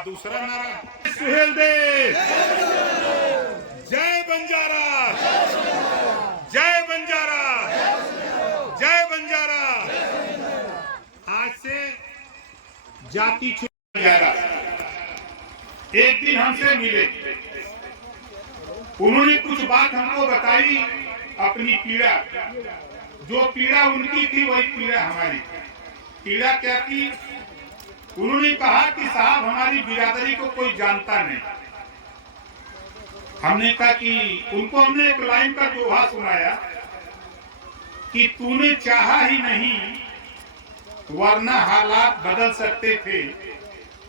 अब दूसरा नारा सुहेल देव, जय बंजारा, जय बंजारा, जय बंजारा। आज से जाति छूट जाएगा। एक दिन हमसे मिले, उन्होंने कुछ बात हमको बताई, अपनी पीड़ा, जो पीड़ा उनकी थी वही पीड़ा हमारी। पीड़ा क्या थी? उन्होंने कहा कि साहब हमारी बिरादरी को कोई जानता नहीं। हमने कहा कि उनको हमने एक लाइन का दोहा सुनाया कि तूने चाहा ही नहीं वरना हालात बदल सकते थे,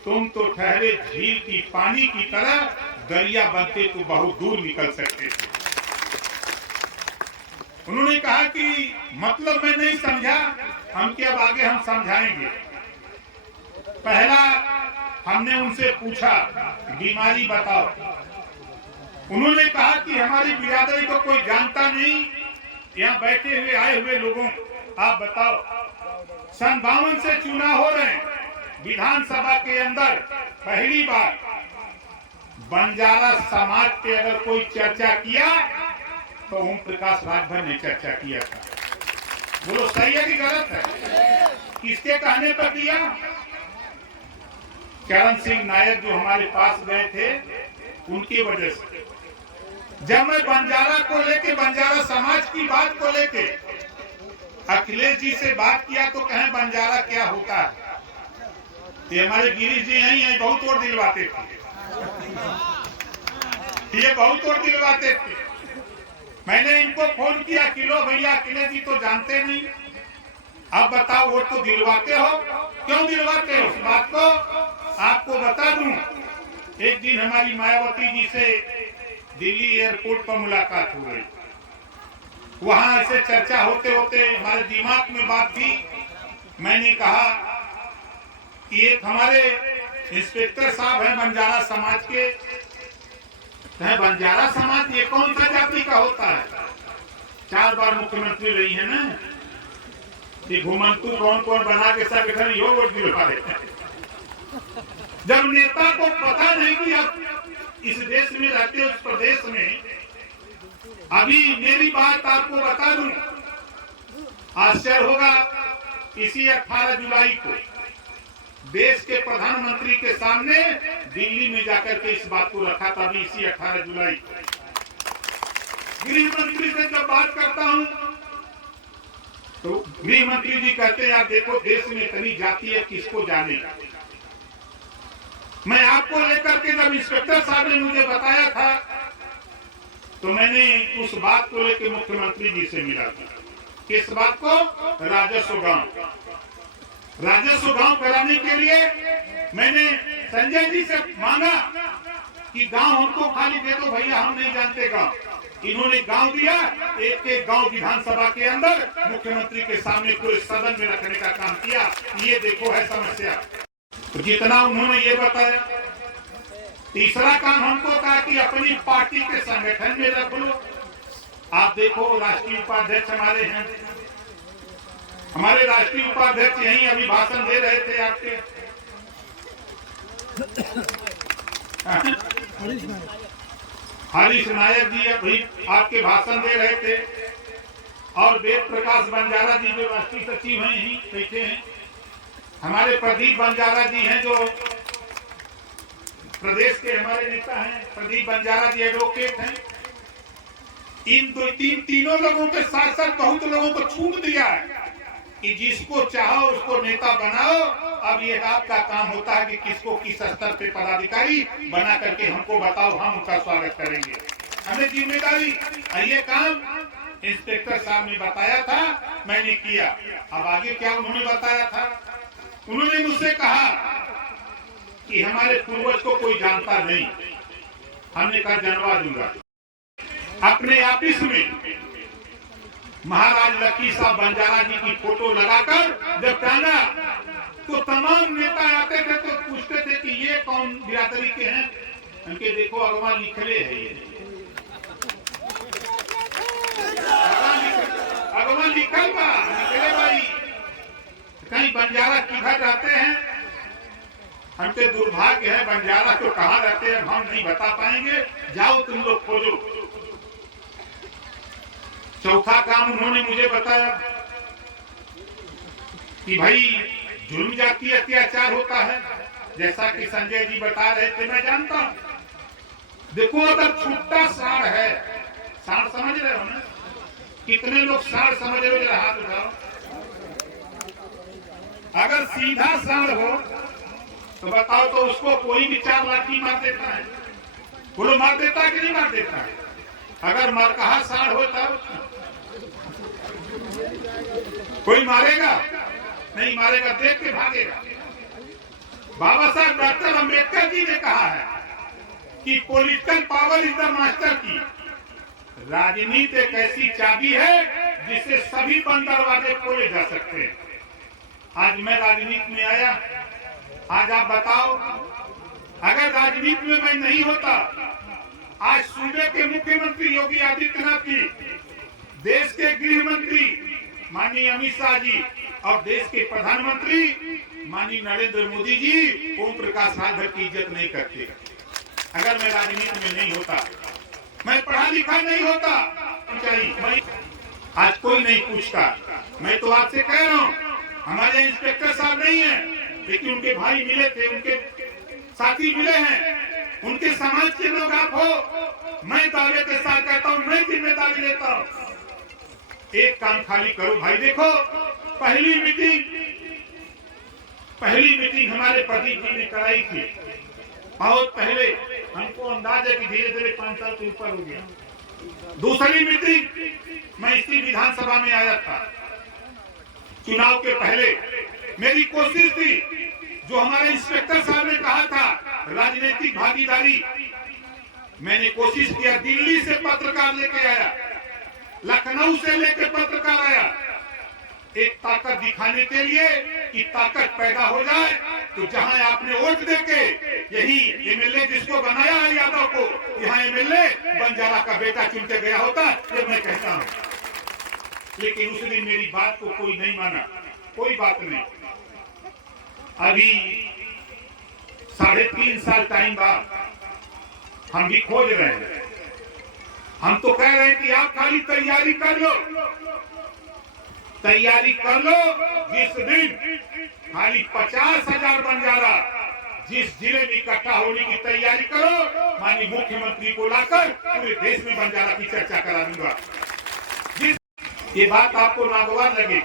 तुम तो ठहरे झील की पानी की तरह, दरिया बनते तो बहुत दूर निकल सकते थे। उन्होंने कहा कि मतलब मैं नहीं समझा, हम क्या अब आगे हम समझाएंगे। पहला हमने उनसे पूछा बीमारी बताओ। उन्होंने कहा कि हमारी बिरादरी को कोई जानता नहीं, यहाँ बैठे हुए आए हुए लोगों आप बताओ। सन 52 से चुनाव हो रहे हैं, विधानसभा के अंदर पहली बार बंजारा समाज पे अगर कोई चर्चा किया तो ओम प्रकाश राजभर ने चर्चा किया था। बोलो सही है कि गलत है? किसके कहने पर दिया? चरण सिंह नायक जो हमारे पास गए थे उनकी वजह से। जब मैं बंजारा को लेके, बंजारा समाज की बात को लेके अखिलेश जी से बात किया तो कहें बंजारा क्या होता है। ये हमारे गिरीश जी यही बहुत और दिलवाते थे, ये बहुत और दिलवाते थे। मैंने इनको फोन किया कि लो भैया अखिलेश जी तो जानते नहीं, अब बताओ वोट तो दिलवाते हो, क्यों दिलवाते हो? उस बात को आपको बता दूं, एक दिन हमारी मायावती जी से दिल्ली एयरपोर्ट पर मुलाकात हो गई। वहां ऐसे चर्चा होते होते हमारे दिमाग में बात थी। मैंने कहा कि एक हमारे इंस्पेक्टर साहब हैं बंजारा समाज के, है बंजारा समाज ये कौन सा जाति का होता है? 4 बार मुख्यमंत्री रही है ना, कि घुमंतु कौन कौन बना के संगठन यो वोट दिलवा देते हैं। जब नेता को पता नहीं कि आप इस देश में रहते हो, उस प्रदेश में, अभी मेरी बात आपको बता दूं, आश्चर्य होगा, इसी 18 जुलाई को देश के प्रधानमंत्री के सामने दिल्ली में जाकर के इस बात को रखा था। अभी इसी 18 जुलाई को गृह मंत्री से जब बात करता हूं तो गृह मंत्री जी कहते हैं यार देखो देश में इतनी जाति है, किसको जाने। मैं आपको लेकर के जब इंस्पेक्टर साहब ने मुझे बताया था तो मैंने उस बात को लेकर मुख्यमंत्री जी से मिला था। किस बात को? राजस्व गांव कराने के लिए मैंने संजय जी से मांगा कि गांव हमको खाली दे दो भैया, हम नहीं जानते गांव। इन्होंने गांव दिया, एक एक गांव विधानसभा के अंदर मुख्यमंत्री के सामने पूरे सदन में रखने का काम किया। ये देखो है समस्या। तो जितना उन्होंने ये बताया। तीसरा काम हमको कहा कि अपनी पार्टी के संगठन में रख लो। आप देखो राष्ट्रीय उपाध्यक्ष हमारे हैं, हमारे राष्ट्रीय उपाध्यक्ष यहीं अभी भाषण दे रहे थे आपके, हरीश नायक जी अभी आपके भाषण दे रहे थे, और वेद प्रकाश बंजारा जी जो राष्ट्रीय सचिव हैं यहीं बैठे हैं, हमारे प्रदीप बंजारा जी हैं जो प्रदेश के हमारे नेता हैं, प्रदीप बंजारा जी एडवोकेट हैं। इन तीनों लोगों के साथ साथ बहुत लोगों को छूट दिया है कि जिसको चाहो उसको नेता बनाओ। अब ये आपका काम होता है कि किसको किस स्तर पे पदाधिकारी बना करके हमको बताओ, हम उनका स्वागत करेंगे। हमें जिम्मेदारी, ये काम इंस्पेक्टर साहब ने बताया था, मैंने किया। अब आगे क्या उन्होंने बताया था? उन्होंने मुझसे कहा कि हमारे पूर्वज को कोई जानता नहीं। हमने कहा जनवा दूंगा। अपने ऑफिस में महाराज लकी साहब बंजारा जी की फोटो लगाकर जब टांगा तो तमाम नेता आते थे तो पूछते थे कि ये कौन बिरादरी के हैं। उनके देखो अगवा लिखले है, ये अगवा लिखल बा निकले भाई। कहीं बंजारा किधर रहते हैं हमके दुर्भाग्य है, बंजारा तो कहाँ रहते हैं हम नहीं बता पाएंगे, जाओ तुम लोग खोजो। चौथा काम उन्होंने मुझे बताया कि भाई जुल्म जाति अत्याचार होता है, जैसा कि संजय जी बता रहे थे, मैं जानता हूं। देखो अगर छुट्टा साड़ है, साड़ समझ रहे हो ना, कितने लोग साड़ समझ रहे हो, हाथ उठाओ। अगर सीधा साड़ हो तो बताओ, तो उसको कोई भी 4 लाठी मार देता है, बोलो मार देता है कि नहीं मार देता है? अगर मरकहा साड़ हो तब कोई मारेगा? नहीं मारेगा, देख के भागेगा। बाबा साहब डॉक्टर अंबेडकर जी ने कहा है कि political power is the master की। राजनीति एक ऐसी चाबी है जिससे सभी बंद दरवाजे खोले जा सकते हैं। आज मैं राजनीति में आया, आज आप बताओ, अगर राजनीति में मैं नहीं होता, आज सूबे के मुख्यमंत्री योगी आदित्यनाथ जी, देश के गृह मंत्री माननीय अमित शाह जी और देश के प्रधानमंत्री माननीय नरेंद्र मोदी जी ओम प्रकाश राजभर की इज्जत नहीं करते। अगर मैं राजनीति में नहीं होता, मैं पढ़ा लिखा नहीं होता, मैं आज कोई नहीं पूछता। मैं तो आपसे कह रहा हूँ, हमारे इंस्पेक्टर साहब नहीं है, लेकिन उनके भाई मिले थे, उनके साथी मिले हैं, उनके समाज के लोग आप हो। मैं दावे के साथ कहता हूँ, मैं जिम्मेदारी लेता हूँ। एक काम खाली करो भाई। देखो पहली मीटिंग हमारे प्रदीप जी ने कराई थी बहुत पहले, हमको अंदाज है कि धीरे धीरे 5 साल से ऊपर हो गया। दूसरी मीटिंग मैं इसी विधानसभा में आया था चुनाव के पहले। मेरी कोशिश थी, जो हमारे इंस्पेक्टर साहब ने कहा था राजनीतिक भागीदारी, मैंने कोशिश किया। दिल्ली से पत्रकार लेके आया, लखनऊ से लेकर पत्रकार आया, एक ताकत दिखाने के लिए कि ताकत पैदा हो जाए। तो जहां आपने वोट देके यही एमएलए जिसको बनाया है यादव को, यहाँ एमएलए बंजारा का बेटा चुन के गया होता, ये मैं कहता हूँ। लेकिन उस दिन मेरी बात को कोई नहीं माना। कोई बात नहीं, अभी 3.5 साल टाइम बाद हम भी खोज रहे हैं। हम तो कह रहे हैं कि आप खाली तैयारी कर लो, तैयारी कर लो। जिस दिन खाली 50,000 बंजारा जिस जिले में इकट्ठा होने की तैयारी करो, माननीय मुख्यमंत्री को लाकर पूरे देश में बंजारा की चर्चा करा दूंगा। ये बात आपको नागवार लगे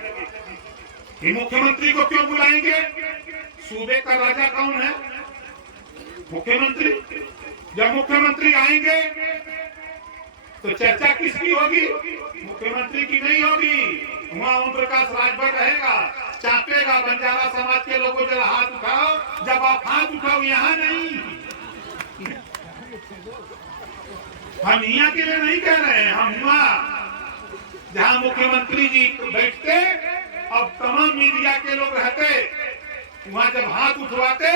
कि मुख्यमंत्री को क्यों बुलाएंगे? सूबे का राजा कौन है? मुख्यमंत्री। जब मुख्यमंत्री आएंगे तो चर्चा किसकी होगी? मुख्यमंत्री की नहीं होगी। वहाँ ओम प्रकाश राजभर रहेगा, चापेगा बंजारा समाज के लोगों, जरा हाथ उठाओ। जब आप हाथ उठाओ, यहाँ नहीं, हम यहाँ के लिए नहीं कह रहे हैं, हम वहाँ जहाँ मुख्यमंत्री जी बैठते और तमाम मीडिया के लोग रहते, वहाँ जब हाथ उठवाते,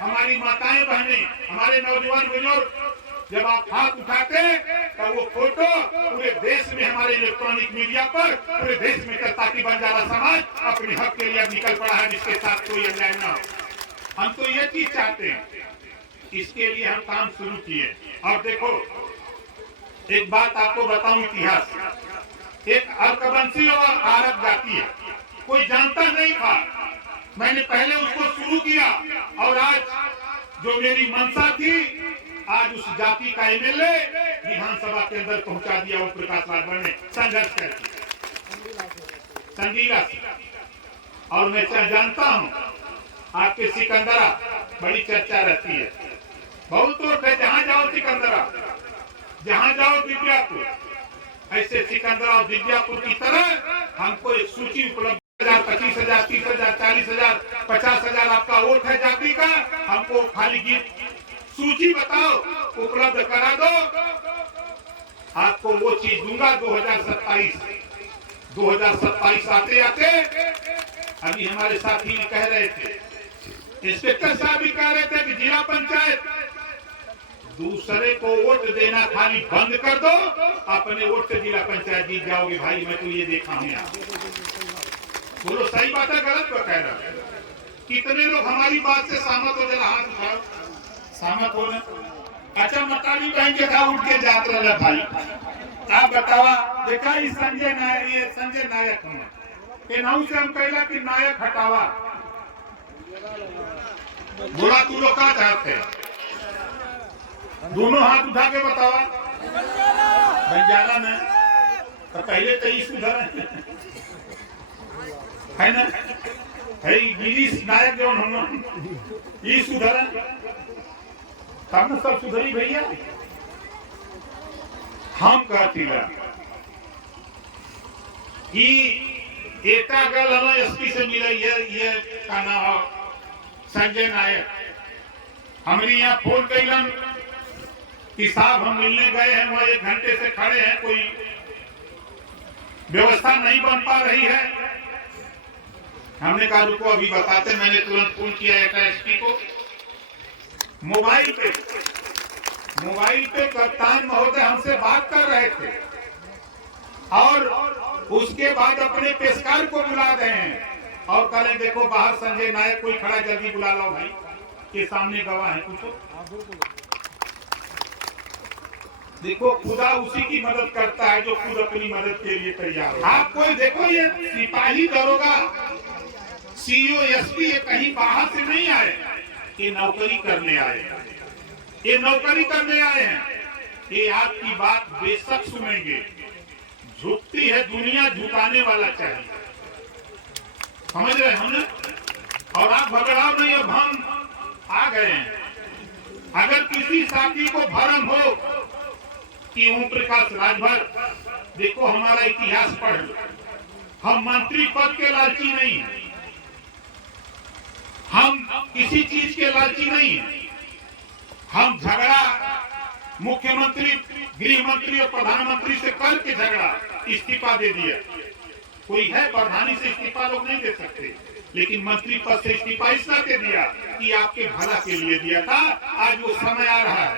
हमारी माताएं बहनें, हमारे नौजवान बुजुर्ग जब आप हाथ उठाते, तो वो फोटो पूरे देश में हमारे इलेक्ट्रॉनिक मीडिया पर पूरे देश में चलता कि बंजारा समाज अपने हक के लिए निकल पड़ा है, जिसके साथ कोई अन्याय न हो। हम तो ये चीज चाहते हैं, इसके लिए हम काम शुरू किए। और देखो एक बात आपको बताऊं, इतिहास, एक अर्कवंशी और आरब जाति है, कोई जानता नहीं था। मैंने पहले उसको शुरू किया और आज जो मेरी मंशा थी, आज उस जाति का एमएलए विधानसभा के अंदर पहुंचा दिया। ओम प्रकाश राजभर ने संघर्ष करके संगीला। और मैं जानता हूं आपके सिकंदरा बड़ी चर्चा रहती है, बहुत लोग है, जहां जाओ सिकंदरा, जहां जाओ दिव्यापुर। ऐसे सिकंदरा और दिव्यापुर की तरह हमको एक सूची उपलब्ध 25,000, 30,000, 40,000, 50,000 आपका वोट है जाति का, हमको खाली गीत सूची बताओ, उपलब्ध करा दो, आपको वो चीज दूंगा। 2027 आते आते अभी हमारे साथी कह रहे थे, इंस्पेक्टर साहब भी कह रहे थे कि जिला पंचायत दूसरे को वोट देना खाली बंद कर दो, अपने वोट से जिला पंचायत जीत जाओगे। भाई मैं तो ये देखा हूं यहाँ। बोलो सही बात है गलत तो कह रहा है? कितने लोग हमारी बात से सहमत हो? जरा हाथ उठाओ, सहमत हो ना? अच्छा, मताली बहन के था उठ के जात रहा भाई। आप बतावा, देखा इस संजय नायक, ये संजय नायक से हम कहला कि नायक हटावा। बोला तू लोग क्या चाहते हैं? दोनों हाथ उठा के बतावा। बंजारा में तो पहले तो ही सुधर है ना, है गिरीश नायक जो हम ये सुधर तब न सब सुधरी भैया। हम कहती एटा गल हमें एसपी से मिले, ये का नाम हो संजय नायक। हमने यहाँ फोन कैलन कि साहब हम मिलने गए हैं, वहाँ 1 घंटे से खड़े हैं, कोई व्यवस्था नहीं बन पा रही है। हमने कहा रुको अभी बताते। मैंने तुरंत फोन किया एसपी को। मोबाइल पे कप्तान महोदय हमसे बात कर रहे थे और उसके बाद अपने पेशकार को बुला रहे हैं और कह रहे देखो बाहर संजय नायक कोई खड़ा, जल्दी बुला लो भाई, के सामने गवाह है। पूछो, देखो खुदा उसी की मदद करता है जो खुद अपनी मदद के लिए तैयार है। आप कोई देखो, ये सिपाही दरोगा सीओ एसपी ये कहीं बाहर से नहीं आए, ये नौकरी करने आए, ये नौकरी करने आए हैं। ये आपकी बात बेशक सुनेंगे। झुकती है दुनिया, झुकाने वाला चाहिए, समझ रहे हैं ना? और आप भगड़ाओ नहीं, अब हम आ गए हैं। अगर किसी साथी को भ्रम हो कि ओम प्रकाश राजभर, देखो हमारा इतिहास पढ़ लो, हम मंत्री पद के लालची नहीं है, हम किसी चीज के लालची नहीं है। हम झगड़ा मुख्यमंत्री, गृह मंत्री और प्रधानमंत्री से करके झगड़ा इस्तीफा दे दिया। कोई है प्रधानी से इस्तीफा लोग नहीं दे सकते, लेकिन मंत्री पद से इस्तीफा इसलिए दे दिया कि आपके भला के लिए दिया था। आज वो समय आ रहा है,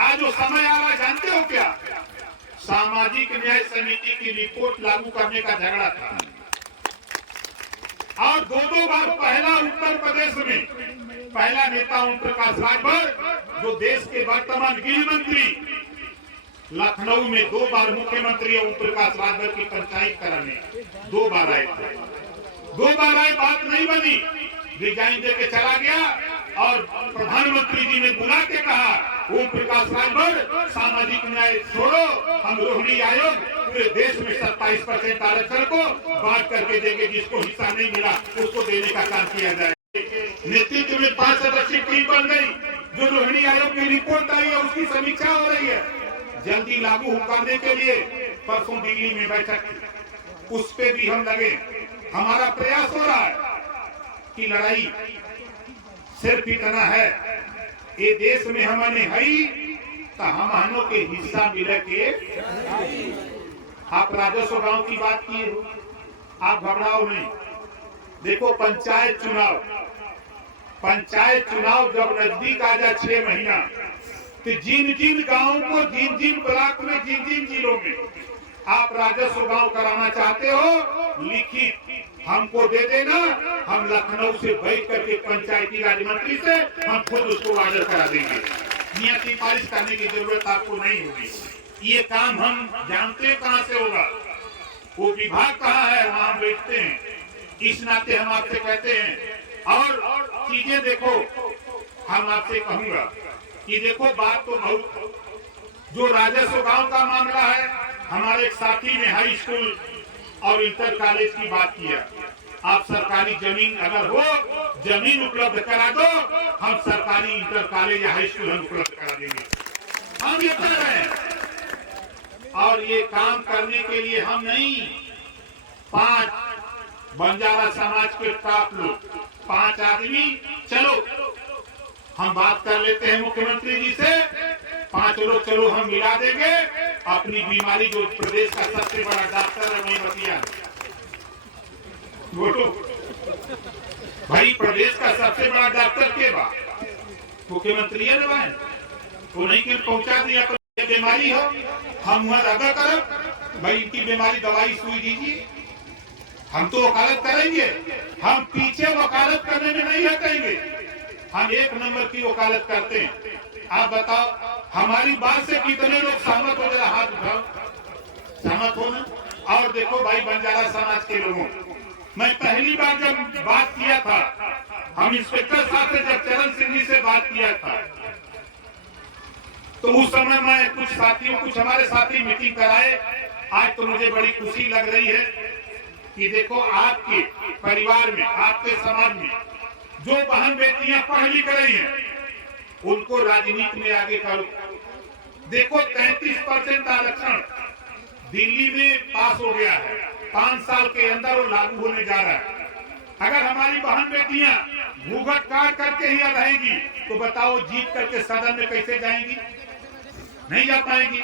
आज वो समय आ रहा है। जानते हो क्या? सामाजिक न्याय समिति की रिपोर्ट लागू करने का झगड़ा था और 2 बार पहला उत्तर प्रदेश में पहला नेता ओम प्रकाश राजभर, जो देश के वर्तमान गृह मंत्री, लखनऊ में 2 बार मुख्यमंत्री ओम प्रकाश राजभर की पंचायत कराने 2 बार आए थे। 2 बार आए, बात नहीं बनी, रिजाइन दे के चला गया और प्रधानमंत्री जी ने बुला के कहा ओम प्रकाश राजभर सामाजिक न्याय छोड़ो, हम रोहिणी आयोग पूरे देश में 27% आरक्षण को बांट करके देंगे, जिसको हिस्सा नहीं मिला उसको देने का काम किया जाए। नेतृत्व में 5 सदस्यीय टीम बन गई, जो रोहिणी आयोग की रिपोर्ट आई है उसकी समीक्षा हो रही है। जल्दी लागू करने के लिए परसों दिल्ली में बैठक, उस पे भी हम लगे। हमारा प्रयास हो रहा है कि लड़ाई सिर्फ इतना है, ये देश में हमने है तो हम के हिस्सा मिले के। आप राजस्व गांव की बात किए हो, आप घबराओ नहीं। देखो पंचायत चुनाव जब नजदीक आ जाए 6 महीना, तो जिन जिन गांवों को, जिन जिन ब्लॉक में, जिन जिन जिलों में आप राजस्व गांव कराना चाहते हो, लिखित हमको दे देना। हम लखनऊ से बैठ करके पंचायती राज मंत्री से हम खुद उसको ऑर्डर करा देंगे। यहाँ सिफारिश करने की जरूरत आपको नहीं होगी। ये काम हम जानते कहाँ से होगा, वो विभाग कहाँ है, वहाँ बैठते हैं। इस नाते हम आपसे कहते हैं। और चीजें देखो, हम आपसे कहूंगा कि देखो बात तो बहुत, जो राजस्व गांव का मामला है, हमारे एक साथी ने हाई स्कूल और इंटर कॉलेज की बात किया। आप सरकारी जमीन अगर हो, जमीन उपलब्ध करा दो, हम सरकारी इंटर कॉलेज या हाई स्कूल हम उपलब्ध करा देंगे। हम ये कर रहे हैं और ये काम करने के लिए हम नहीं, 5 बंजारा समाज के टॉप लोग, 5 आदमी, चलो हम बात कर लेते हैं मुख्यमंत्री जी से, 5 लोग चलो हम मिला देंगे। अपनी बीमारी, जो प्रदेश का सबसे बड़ा डॉक्टर है, वही बतिया बोलो भाई, प्रदेश का सबसे बड़ा डॉक्टर के बाद मुख्यमंत्री है ना, वो नहीं कि पहुंचा दिया। बीमारी हो, हम वहां अदा करो भाई, इनकी बीमारी दवाई सुई दीजिए, हम तो वकालत करेंगे, हम पीछे वकालत करने में नहीं हटेंगे, हम एक नंबर की वकालत करते हैं। आप बताओ हमारी बात से कितने लोग सहमत हो? जरा हाथ उठाओ, सहमत हो ना? और देखो भाई बंजारा समाज के लोगों, मैं पहली बार जब बात किया था, हम इंस्पेक्टर साहब से जब चरण सिंह जी से बात किया था, तो उस समय मैं कुछ हमारे साथी मीटिंग कराए। आज तो मुझे बड़ी खुशी लग रही है कि देखो आपके परिवार में, आपके समाज में जो बहन बेटियां पढ़ लिख रही हैं, उनको राजनीति में आगे करो। देखो 33% आरक्षण दिल्ली में पास हो गया है, 5 साल के अंदर वो लागू होने जा रहा है। अगर हमारी बहन बेटियां घूंघट काट करके ही रहेंगी तो बताओ जीत करके सदन में कैसे जाएंगी? नहीं जा पाएंगी।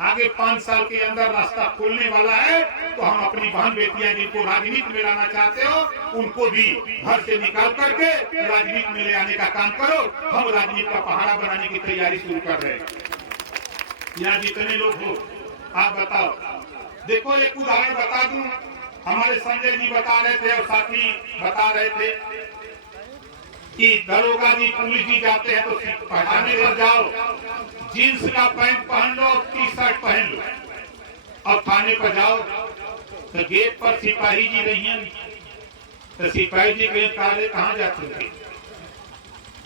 आगे 5 साल के अंदर रास्ता खुलने वाला है, तो हम अपनी बहन बेटियां जिनको राजनीति में लाना चाहते हो, उनको भी घर से निकाल करके राजनीति में ले आने का काम करो। हम राजनीति का पहाड़ा बनाने की तैयारी शुरू कर रहे हैं। यहाँ जितने लोग हो आप बताओ। देखो एक उदाहरण बता दूं, हमारे संजय जी बता रहे थे और साथी बता रहे थे कि दरोगा जी पुलिस जी जाते हैं तो पहचाने पर जाओ, जींस का पैंट पहन लो, टी शर्ट पहन लो, और थाने पर जाओ तो गेट पर सिपाही जी नहीं है, तो सिपाही जी कहीं काले कहाँ जाते थे?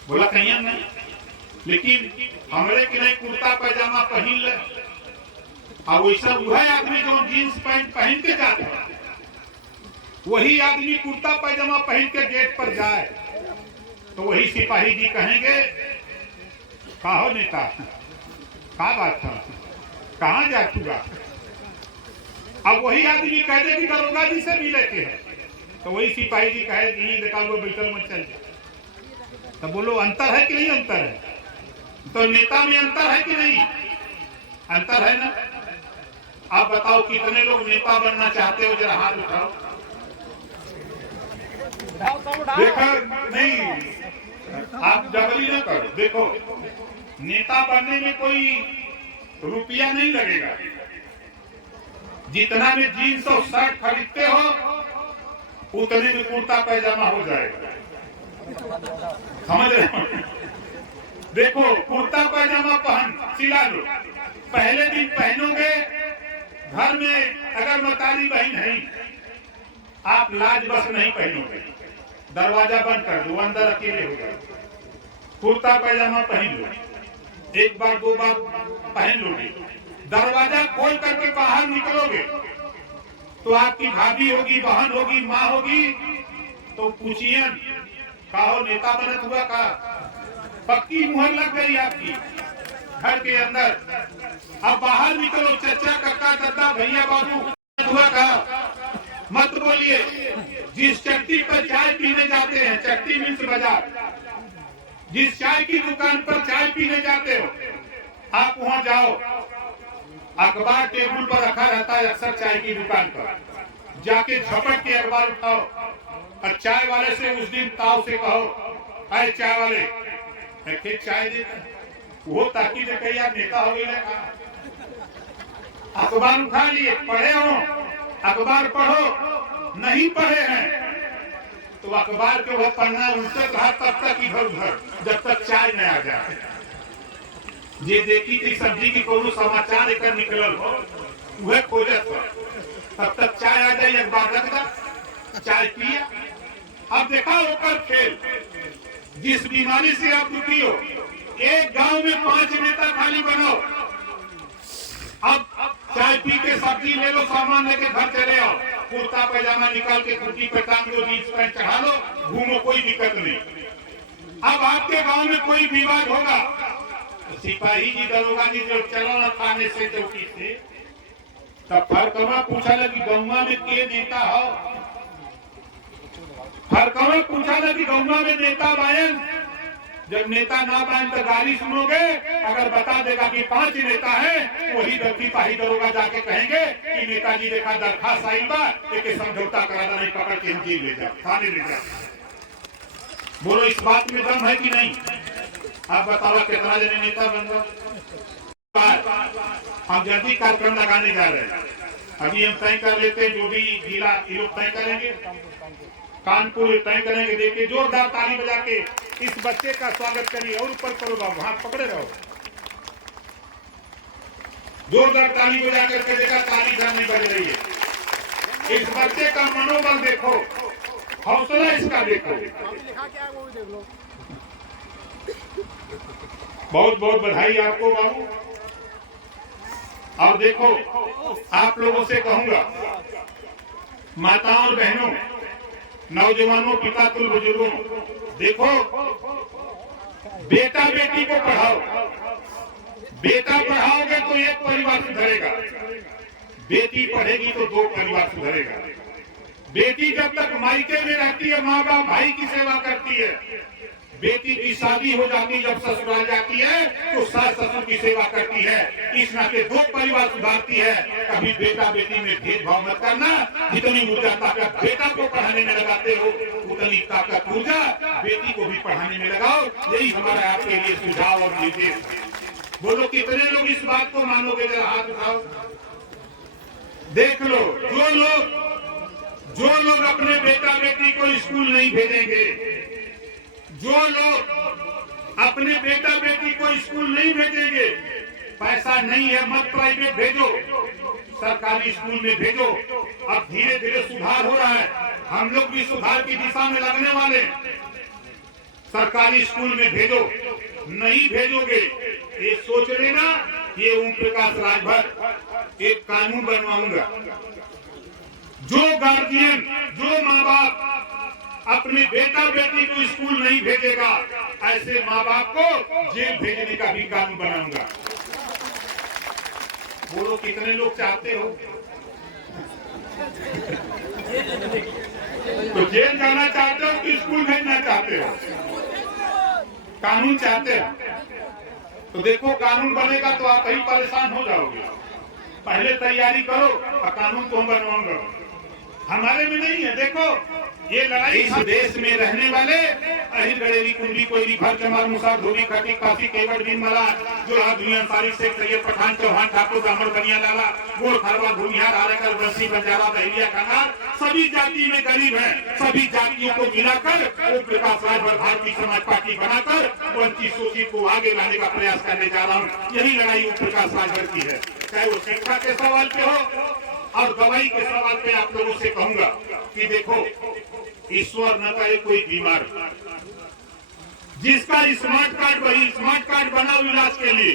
बोला कहीं नहीं, लेकिन हमरे कि नहीं कुर्ता पैजामा पहन ले। अब वैसा वह आदमी जो जींस पैंट पहन के जाते हैं, वही आदमी कुर्ता पैजामा पहन के गेट पर जाए तो वही सिपाही जी कहेंगे कहो नेता, क्या बात था, कहाँ जा चुका? अब वही आदमी कह दे कि दरोगा जी से मिले के है, तो वही सिपाही जी कहे कि देखा वो बैठल मत चल जाए। तो बोलो अंतर है कि नहीं अंतर है? तो नेता में अंतर है कि नहीं? अंतर है ना? आप बताओ कितने लोग नेता बनना चाहते हो? जरा हाथ उठाओ। देखो नहीं, आप जबरी न करो। देखो नेता बनने में कोई रुपया नहीं लगेगा, जितना में जीन्स और शर्ट खरीदते हो उतने में कुर्ता पैजामा हो जाएगा। समझ रहे हो? देखो कुर्ता पैजामा पहन सिला लो, पहले दिन पहनोगे, घर में अगर मतारी बहन है आप लाज बस नहीं पहनोगे, दरवाजा बंद कर दो, अंदर अकेले हो गए, कुर्ता पैजामा पहन लो, एक बार 2 बार पहन लोगे, दरवाजा खोल करके बाहर निकलोगे तो आपकी भाभी होगी, बहन होगी, माँ होगी, तो पूछिए कहो नेता बनत हुआ का? पक्की मुहर लग गई आपकी घर के अंदर। अब बाहर निकलो, चाचा काका दादा भैया बाबू हुआ का? मत बोलिए। जिस चट्टी पर चाय पीने जाते हैं, चट्टी मीन्स बाजार, जिस चाय की दुकान पर चाय पीने जाते हो, आप वहां जाओ, अखबार टेबल पर रखा रहता है अक्सर चाय की दुकान पर, जाके झपट के अखबार उठाओ और चाय वाले से उस दिन ताव से कहो, अरे चाय वाले चाय देता, वो ताकि कहीं आप नेता हो गए। अखबार उठा लिए, पढ़े हो, अखबार पढ़ो, नहीं पढ़े हैं तो अखबार के वह पढ़ना उनसे कहा तब तक इधर उधर, जब तक चाय न आ जाए। ये देखी थी सब्जी की कोनो समाचार एक निकलल हो, वह खोजत हो, तब तक चाय आ जाए, अखबार रख दा, चाय पिया। अब देखा होकर खेल, जिस बीमारी से आप दुखी हो, एक गांव में 5 नेता खाली बनो, अब चाय पी के सब्जी ले लो, सामान लेके घर चले आओ, कुर्ता पैजामा निकाल के कुर्ती पे टांग दो, जींस पैंट चढ़ा लो, घूमो, कोई दिक्कत नहीं। अब आपके गांव में कोई विवाद होगा तो सिपाही जी दरोगा जी जो चलो न थाने से चौकी से, तब फरकवा पूछा लगी गौवा में के नेता हो, फरकवा पूछा लगी गौवा में नेता बायन, जब नेता ना बायन तो गाली सुनोगे, अगर बता देगा कि 5 नेता हैं, वही सिपाही दरोगा जाके कहेंगे कि नेताजी देखा दरखास्त आई बा, एक समझौता कराना, नहीं पकड़ के हम जेल ले जाओ, थाने ले जाओ। बोलो इस बात में दम है कि नहीं? आप बताओ कितना जने नेता बन गए? हम जल्दी कार्यक्रम लगाने जा रहे हैं, अभी हम तय कर लेते हैं, जो भी जिला ये लोग तय करेंगे, कानपुर तय करेंगे। देखिए जोरदार ताली बजा के इस बच्चे का स्वागत करिए। और ऊपर करो बाबू, हाथ पकड़े रहो। जोरदार ताली बजा करके देखा, ताली घर नहीं बज रही है। इस बच्चे का मनोबल देखो, हौसला इसका देखो। बहुत बहुत बधाई आपको बाबू। और देखो, आप लोगों से कहूंगा, माताओं और बहनों, नौजवानों, पिता तुल बुजुर्गों, देखो बेटा बेटी को पढ़ाओ। बेटा पढ़ाओगे तो एक परिवार सुधरेगा, बेटी पढ़ेगी तो दो परिवार सुधरेगा। बेटी जब तक मायके में रहती है, माँ बाप भाई की सेवा करती है। बेटी की शादी हो जाती, जब ससुराल जाती है तो सास ससुर की सेवा करती है। इस नाते दो परिवार सुधारती है। कभी बेटा बेटी में भेदभाव मत करना। जितनी ऊर्जा ताकत बेटा को पढ़ाने में लगाते हो, उतनी ताकत ऊर्जा बेटी को भी पढ़ाने में लगाओ। यही हमारा आपके लिए सुझाव और निर्देश। बोलो कितने लोग इस बात को मानोगे? जरा हाथ उठाओ, देख लो। जो लोग अपने बेटा बेटी को स्कूल नहीं भेजेंगे, जो लोग अपने बेटा बेटी को स्कूल नहीं भेजेंगे, पैसा नहीं है मत प्राइवेट भेजो, सरकारी स्कूल में भेजो। अब धीरे धीरे सुधार हो रहा है, हम लोग भी सुधार की दिशा में लगने वाले। सरकारी स्कूल में भेजो। नहीं भेजोगे, ये सोच लेना, ये ओम प्रकाश राजभर एक कानून बनवाऊंगा। जो गार्जियन, जो माँ बाप अपने बेटा बेटी को स्कूल नहीं भेजेगा, ऐसे माँ बाप को जेल भेजने का भी कानून बनाऊंगा। बोलो कितने लोग चाहते हो? तो जेल जाना चाहते हो कि स्कूल भेजना चाहते हो? कानून चाहते हो तो देखो, कानून बनेगा तो आप ही परेशान हो जाओगे। पहले तैयारी करो और कानून तो हम बनवाऊंगा। हमारे में नहीं है। देखो, ये लड़ाई इस देश में रहने वाले अहिर गड़ेरी कुंडी कोयरी भर चमार मुसार धोबी खटी काफी केवट बिन मला जो दुनिया सारी शेख सैयद पठान चौहान ठाकुर दामर बनिया लाला गोल खरवा भूमिहार आरेकर बंसी बंजारा दहलिया कंगार, सभी जाति में गरीब है। सभी जातियों को मिलाकर ओम प्रकाश राजभर भारतीय समाज पार्टी बनाकर वंचित शोषित को आगे लाने का प्रयास करने जा रहा हूँ। यही लड़ाई ओम प्रकाश राजभर की है। चाहे वो शिक्षा के सवाल पे हो और दवाई के सवाल पे आप लोगों से कहूंगा कि देखो, ईश्वर न करे कोई बीमार, जिसका स्मार्ट कार्ड बनाओ इलाज के लिए,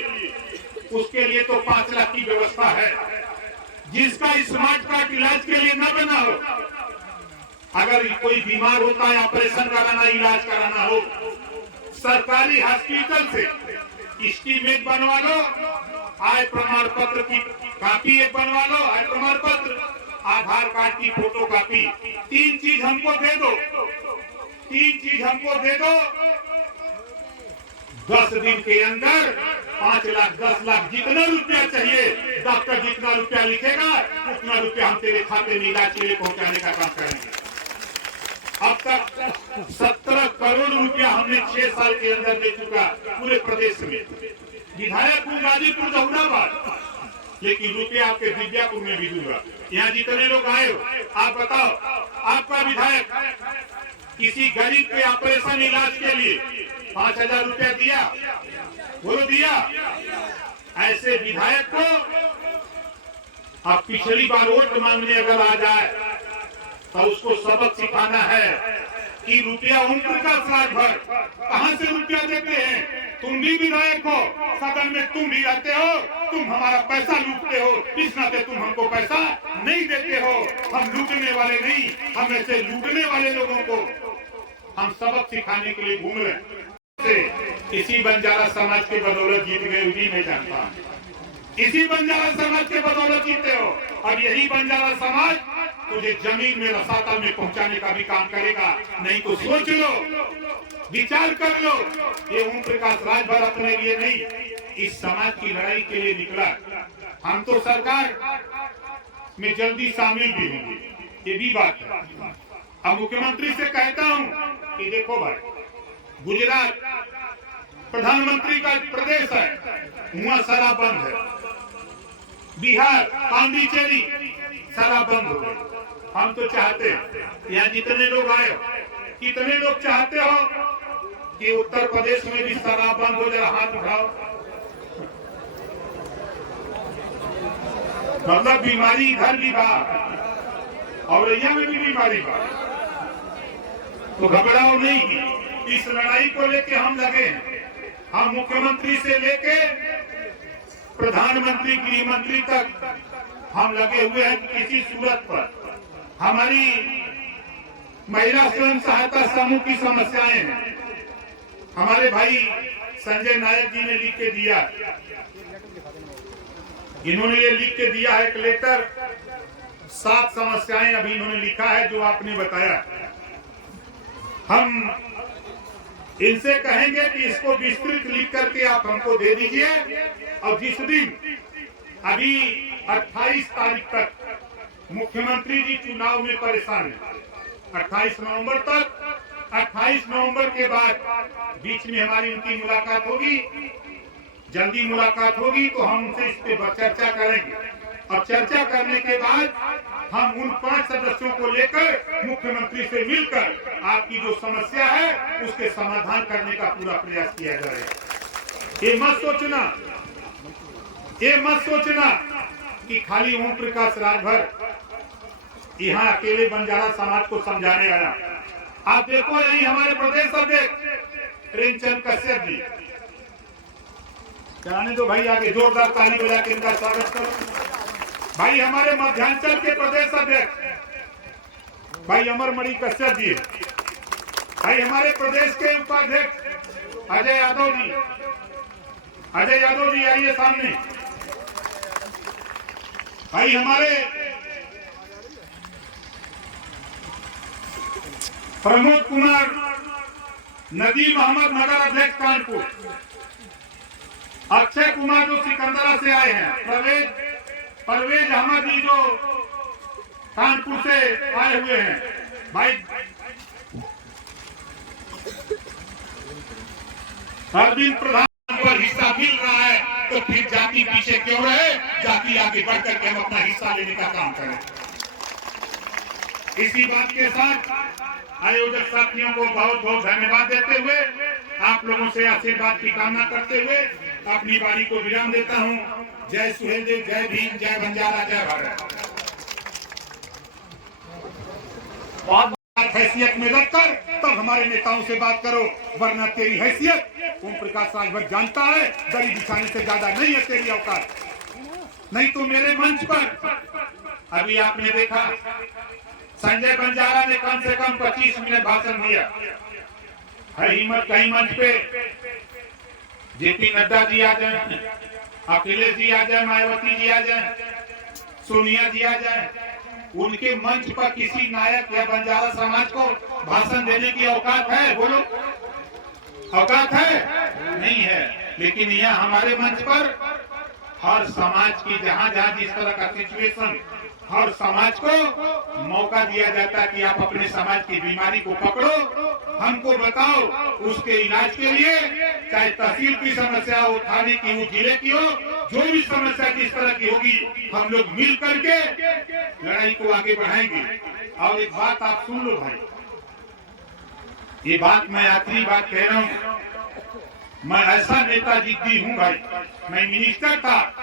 उसके लिए तो 5 लाख की व्यवस्था है। जिसका स्मार्ट कार्ड इलाज के लिए न बना हो, अगर कोई बीमार होता है, ऑपरेशन कराना, इलाज कराना हो, सरकारी हॉस्पिटल से एस्टीमेट बनवा लो, आय प्रमाण पत्र की कॉपी एक बनवा लो, आय प्रमाण पत्र, आधार कार्ड की फोटो कॉपी, 3 चीज हमको दे दो। 3 चीज हमको दे दो, 10 दिन के अंदर 5 लाख 10 लाख जितना रुपया चाहिए, डॉक्टर जितना रुपया लिखेगा उतना रुपया हम तेरे खाते में इलाज के लिए पहुंचाने का काम करेंगे। अब तक 17 करोड़ रुपया हमने 6 साल के अंदर दे चुका पूरे प्रदेश में। विधायक हूँ गाजीपुर जहुराबाद, लेकिन रुपया आपके विद्यापुर में भी दूंगा। यहाँ जितने लोग आए हो, आप बताओ, आपका विधायक किसी गरीब के ऑपरेशन इलाज के लिए 5000 रुपया दिया? बोलो दिया? ऐसे विधायक को अब पिछली बार वोट मांगने अगर आ जाए तो उसको सबक सिखाना है कि रुपया ओम प्रकाश राजभर कहाँ से रुपया देते हैं। तुम भी विधायक हो, सदन में तुम भी रहते हो, तुम हमारा पैसा लूटते हो, इस नाते तुम हमको पैसा नहीं देते हो। हम लूटने वाले नहीं, हम ऐसे लूटने वाले लोगों को हम सबक सिखाने के लिए घूम रहे हैं। इसी बंजारा समाज के बदौलत जीत गए, उसी में जानता हूँ। इसी बंजारा समाज के बदौलत जीते हो। और यही बंजारा समाज तुझे जमीन में रसातल में पहुंचाने का भी काम करेगा। नहीं तो सोच लो, विचार कर लो। ये ओम प्रकाश राजभर अपने लिए नहीं, इस समाज की लड़ाई के लिए निकला। हम तो सरकार में जल्दी शामिल भी होंगे, ये भी बात है। अब मुख्यमंत्री से कहता हूँ कि देखो भाई, गुजरात प्रधानमंत्री का प्रदेश है, वहाँ शराब बंद है। बिहार पांडिचेरी शराब बंद हो गई। हम तो चाहते हैं, यहाँ जितने लोग आए हो, कितने लोग चाहते हो कि उत्तर प्रदेश में भी शराब बंद हो जाए? हाथ उठाओ। मतलब बीमारी इधर भी बात और यहाँ में भी बीमारी बात, तो घबराओ नहीं। इस लड़ाई को लेके हम लगे हैं। हम मुख्यमंत्री से लेके प्रधानमंत्री, गृह मंत्री तक हम लगे हुए हैं कि किसी सूरत पर हमारी महिला स्वयं सहायता समूह की समस्याएं हैं। हमारे भाई संजय नायक जी ने लिख के दिया, इन्होंने ये लिख के दिया है एक लेटर। 7 समस्याएं अभी इन्होंने लिखा है जो आपने बताया। हम इनसे कहेंगे कि इसको विस्तृत लिख करके आप हमको दे दीजिए, और जिस दिन अभी 28 तारीख तक मुख्यमंत्री जी चुनाव में परेशान है, 28 नवंबर तक, 28 नवंबर के बाद बीच में हमारी उनकी मुलाकात होगी, जल्दी मुलाकात होगी, तो हम उनसे इस पे चर्चा करेंगे। और चर्चा करने के बाद हम उन 5 सदस्यों को लेकर मुख्यमंत्री से मिलकर आपकी जो समस्या है उसके समाधान करने का पूरा प्रयास किया जाएगा। ये मत सोचना कि खाली ओम प्रकाश राजभर यहाँ अकेले बंजारा समाज को समझाने आया। आप देखो, यही हमारे प्रदेश अध्यक्ष प्रेमचंद कश्यप जी, जाने दो भाई, आगे जोरदार ताली बजा के इनका स्वागत करो। भाई हमारे मध्यांचल के प्रदेश अध्यक्ष भाई अमरमणि कश्यप जी, भाई हमारे प्रदेश के उपाध्यक्ष अजय यादव जी आइए सामने। भाई हमारे प्रमोद कुमार नदी मोहम्मद नगर अध्यक्ष कानपुर, अक्षय कुमार जो सिकंदरा से आए हैं, परवेज अहमद जी जो कानपुर से आए हुए हैं। भाई अरविंद प्रधान पर हिस्सा मिल रहा है, तो फिर जाति पीछे क्यों रहे? जाति आगे बढ़कर के हम अपना हिस्सा लेने का काम करें। इसी बात के साथ आयोजक साथियों को बहुत बहुत धन्यवाद देते हुए, आप लोगों से आशीर्वाद की कामना करते हुए अपनी बारी को विराम देता हूँ। जय सुहेलदेव, जय भीम, जय बंजारा, जय भारत। बहुत हैसियत में रखकर तब हमारे नेताओं से बात करो, वरना तेरी हैसियत ओम प्रकाश राजभर जानता है, दरी बिछाने से ज्यादा नहीं है तेरी औकात। नहीं तो मेरे मंच पर अभी आपने देखा संजय बंजारा ने कम से कम 25 मिनट भाषण दिया। हिम्मत कहीं मंच पे जेपी नड्डा जी आ जाए, अखिलेश जी आ जाए, मायावती जी आ जाए, सोनिया जी आ जाए, उनके मंच पर किसी नायक या बंजारा समाज को भाषण देने की औकात है? बोलो, औकात है? नहीं है। लेकिन यहाँ हमारे मंच पर हर समाज की जहाँ जहाँ जिस तरह का सिचुएशन, हर समाज को मौका दिया जाता है कि आप अपने समाज की बीमारी को पकड़ो, हमको बताओ, उसके इलाज के लिए चाहे तहसील की समस्या हो, थाने की हो, जिले की हो, जो भी समस्या जिस तरह की होगी, हम लोग मिल करके लड़ाई को आगे बढ़ाएंगे। और एक बात आप सुन लो भाई, ये बात मैं आखिरी बात कह रहा हूँ, मैं ऐसा नेता जिद्दी हूँ भाई। मैं मिनिस्टर था,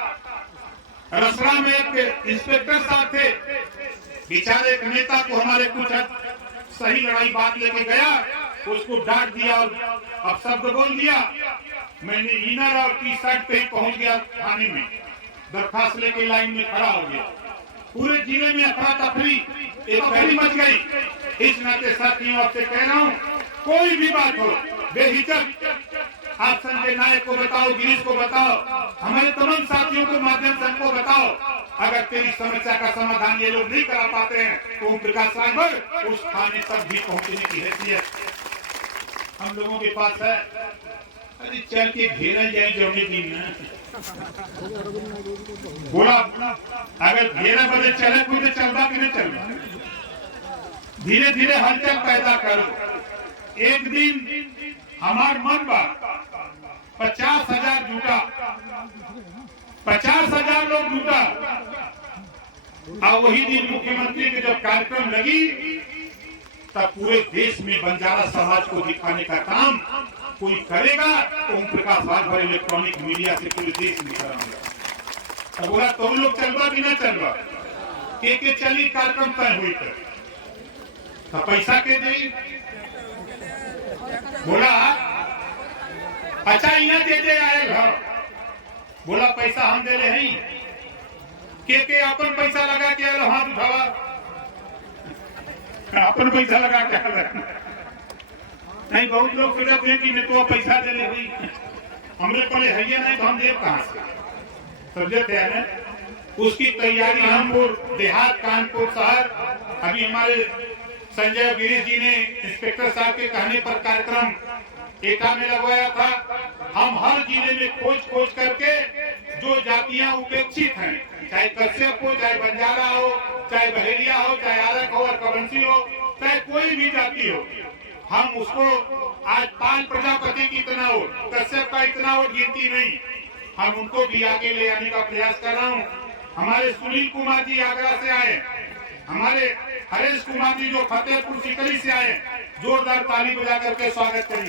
रसड़ा में एक इंस्पेक्टर साहब थे, बेचारे एक नेता को हमारे कुछ सही लड़ाई बात लेके गया, उसको डांट दिया और अपशब्द बोल दिया। मैंने इनर और टी शर्ट पे ही पहुंच गया थाने में, दरखास्त लेके लाइन में खड़ा हो गया। पूरे जिले में अफरा तफरी एक फैली मच गई। इस नाते साथियों आपसे कह रहा हूँ, कोई भी बात हो बेहिचक आप संजय नायक को बताओ, गिरीश को बताओ, हमारे तमाम साथियों के माध्यम से हमको बताओ। अगर तेरी समस्या का समाधान ये लोग नहीं करा पाते हैं तो ओम प्रकाश राजभर उस थाने तक भी पहुंचने की हैसियत हम लोगों के पास है। अरे चल के घेरा जाए जौने दिन बोला, अगर घेरा बने चले खुद चलवा कि नहीं चलवा, धीरे धीरे हलचल पैदा करो। एक दिन हमार मन बा 50,000 जुटा, 50,000 लोग जुटा, और वही दिन मुख्यमंत्री के जब कार्यक्रम लगी तब पूरे देश में बंजारा समाज को दिखाने का काम कोई करेगा तो ओम प्रकाश राजभर इलेक्ट्रॉनिक मीडिया से पूरे देश में कराऊंगा। तो बोला तो लोग चलवा कि ना चलवा के चली कार्यक्रम तय हुई तो पैसा के दी बोला अच्छा इना दे दे आए घर बोला पैसा हम दे रहे हैं के अपन पैसा लगा के आए हाथ उठावा अपन पैसा लगा के नहीं बहुत लोग सोचते हैं कि तो पैसा दे ले हमरे पहले है नहीं तो हम देव कहां से समझे थे ना उसकी तैयारी हम देहात कानपुर शहर अभी हमारे संजय गिरीश जी ने इंस्पेक्टर साहब के कहने पर कार्यक्रम एका में लगवाया था। हम हर जिले में खोज करके जो जातियां उपेक्षित हैं चाहे कश्यप हो चाहे बंजारा हो चाहे बहेलिया हो चाहे आरक हो और कबंसी हो चाहे कोई भी जाति हो हम उसको आज पाल प्रजापति की इतना हो कश्यप का इतना हो गिनती नहीं हम उनको भी आगे ले आने का प्रयास कर रहा हूँ। हमारे सुनील कुमार जी आगरा से आए हमारे हरेश कुमार जी जो फतेहपुर सिकरी से आए जोरदार ताली बजा करके स्वागत करिए।